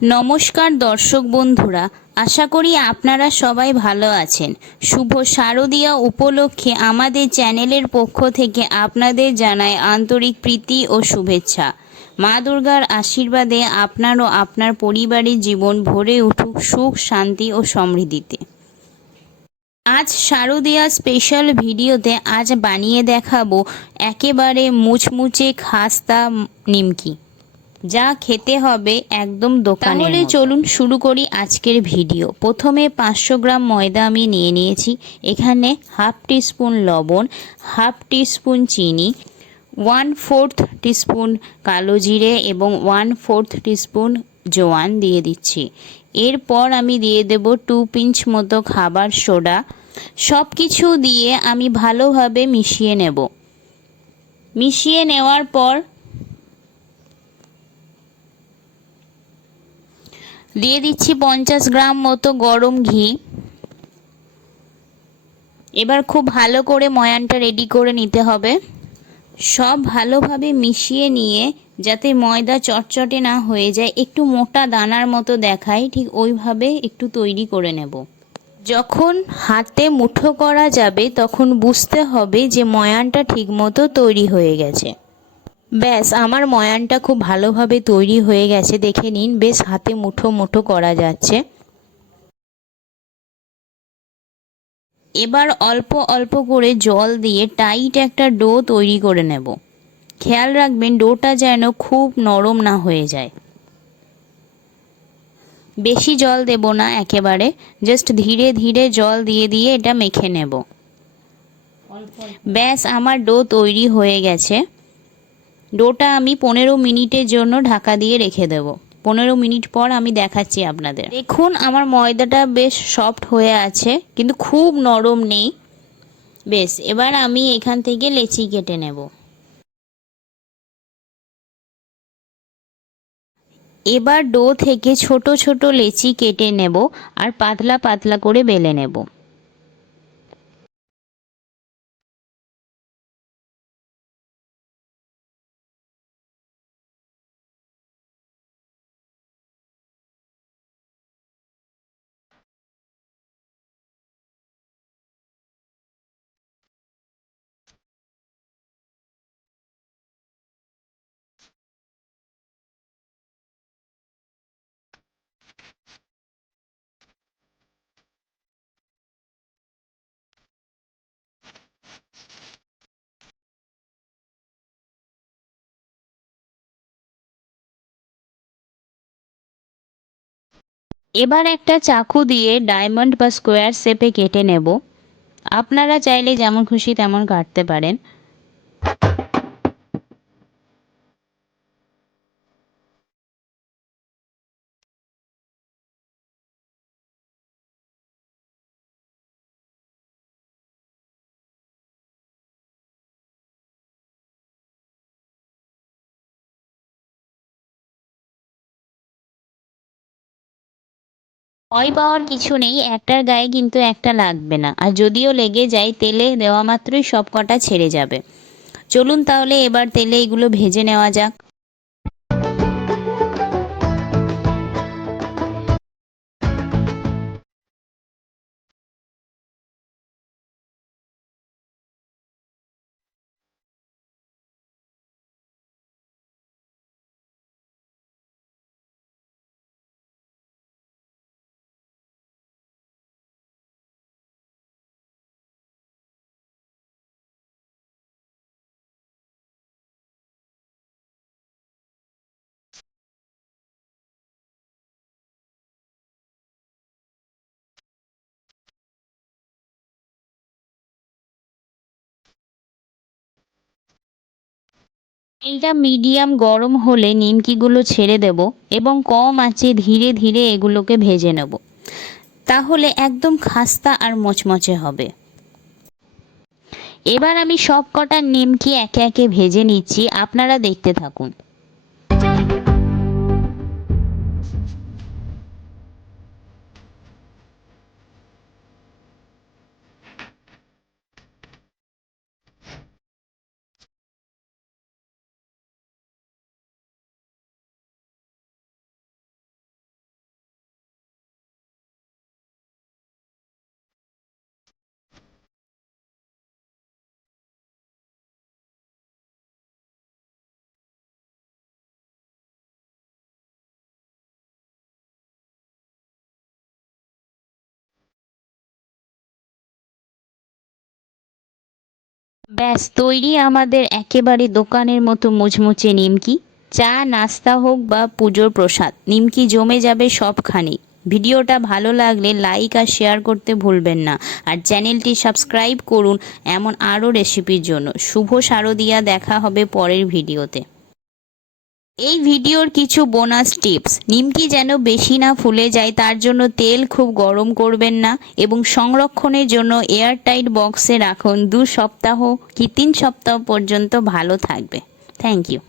নমস্কার দর্শক বন্ধুরা, আশা করি আপনারা সবাই ভালো আছেন। শুভ শারদীয়া উপলক্ষে আমাদের চ্যানেলের পক্ষ থেকে আপনাদের জানাই আন্তরিক প্রীতি ও শুভেচ্ছা। মা দুর্গার আশীর্বাদে আপনার ও আপনার পরিবারের জীবন ভরে উঠুক সুখ, শান্তি ও সমৃদ্ধিতে। আজ শারদীয়া স্পেশাল ভিডিওতে আজ বানিয়ে দেখাবো একেবারে মুচমুচে খাস্তা নিমকি। যা খেতে হবে একদম দোকানে তাহলে চলুন শুরু করি আজকের ভিডিও। প্রথমে পাঁচশো গ্রাম ময়দা আমি নিয়ে নিয়েছি। এখানে হাফ টিস্পুন লবণ হাফ টিস্পুন চিনি ওয়ান ফোর্থ টিস্পুন কালো জিরে এবং ওয়ান ফোর্থ টিস্পুন জোয়ান দিয়ে দিচ্ছি। এরপর আমি দিয়ে দেব টু পিঞ্চ মতো খাবার সোডা। সব কিছু দিয়ে আমি ভালোভাবে মিশিয়ে নেব। মিশিয়ে নেওয়ার পর দিয়ে দিচ্ছি পঞ্চাশ গ্রাম মতো গরম ঘি। এবার খুব ভালো করে ময়ানটা রেডি করে নিতে হবে। সব ভালোভাবে মিশিয়ে নিয়ে যাতে ময়দা চটচটে না হয়ে যায়, একটু মোটা দানার মতো দেখায়, ঠিক ওইভাবে একটু তৈরি করে নেব। যখন হাতে মুঠো করা যাবে, তখন বুঝতে হবে যে ময়ানটা ঠিকমতো তৈরি হয়ে গেছে। ব্যাস, আমার ময়ানটা খুব ভালোভাবে তৈরি হয়ে গেছে, দেখে নিন, বেশ হাতে মুঠো মুঠো করা যাচ্ছে। এবার অল্প অল্প করে জল দিয়ে টাইট একটা ডো তৈরি করে নেব। খেয়াল রাখবেন, ডোটা যেন খুব নরম না হয়ে যায়। বেশি জল দেব না একেবারে, জাস্ট ধীরে ধীরে জল দিয়ে দিয়ে এটা মেখে নেব। ব্যাস, আমার ডো তৈরি হয়ে গেছে। ডোটা আমি পনেরো মিনিটের জন্য ঢাকা দিয়ে রেখে দেব। পনেরো মিনিট পর আমি দেখাচ্ছি আপনাদের। দেখুন, আমার ময়দাটা বেশ সফট হয়ে আছে, কিন্তু খুব নরম নেই। বেশ, এবার আমি এখান থেকে লেচি কেটে নেব। এবার ডো থেকে ছোট ছোট লেচি কেটে নেব আর পাতলা পাতলা করে বেলে নেব। এবার একটা চাকু দিয়ে ডায়মন্ড বা স্কোয়ার শেপে কেটে নেব। আপনারা চাইলে যেমন খুশি তেমন কাটতে পারেন। ভয় পাওয়ার কিছু নেই, একটার গায়ে কিন্তু একটা লাগবে না। আর যদিও লেগে যায়, তেলে দেওয়া মাত্রই সব কটা ছেড়ে যাবে। চলুন তাহলে এবার তেলে এগুলো ভেজে নেওয়া যাক। তেলটা মিডিয়াম গরম হলে নিমকিগুলো ছেড়ে দেব এবং কম আঁচে ধীরে ধীরে এগুলোকে ভেজে নেব। তাহলে একদম খাস্তা আর মচমচে হবে। এবার আমি সব কটা নিমকি একে একে ভেজে নিচ্ছি। আপনারা দেখতে থাকুন। ব্যাস, তৈরি আমাদের একেবারে দোকানের মতো মুচমুচে নিমকি। চা, নাস্তা হোক বা পুজোর প্রসাদ, নিমকি জমে যাবে সবখানে ভিডিওটা ভালো লাগলে লাইক আর শেয়ার করতে ভুলবেন না। আর চ্যানেলটি সাবস্ক্রাইব করুন এমন আরও রেসিপির জন্য। শুভ শারদিয়া, দেখা হবে পরের ভিডিওতে। এই ভিডিওর কিছু বোনাস টিপস। নিমকি যেন বেশি না ফুলে যায়, তার জন্য তেল খুব গরম করবেন না এবং সংরক্ষণের জন্য এয়ারটাইট বক্সে রাখুন দু সপ্তাহ কি তিন সপ্তাহ পর্যন্ত ভালো থাকবে। Thank you